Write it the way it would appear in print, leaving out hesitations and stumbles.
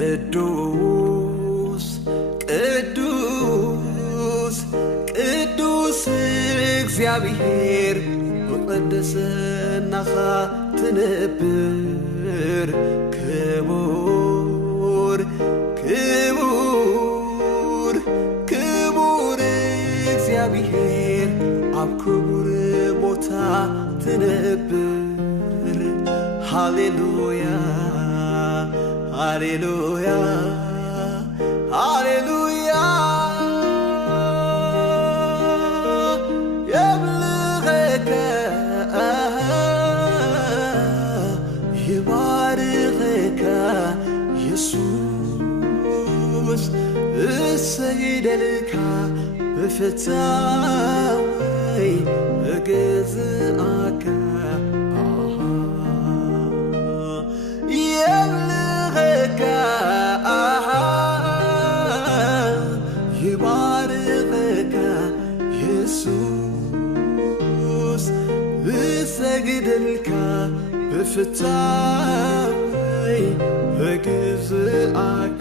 ቅዱስ ቅዱስ ቅዱስ እግዚአብሔር ወቅድስናኻ ትነብር ክቡር ክቡር ክቡር እግዚአብሔር ኣብ ክቡር ቦታ ትነብር ሃሌሉያ ሃሌሉያ ሃሌሉያ يبلغك يبارك يسوع السيد لك بفتاوي أجزاك يبلغك يبارك يسوع بسجدلك بفتاوي بجزاك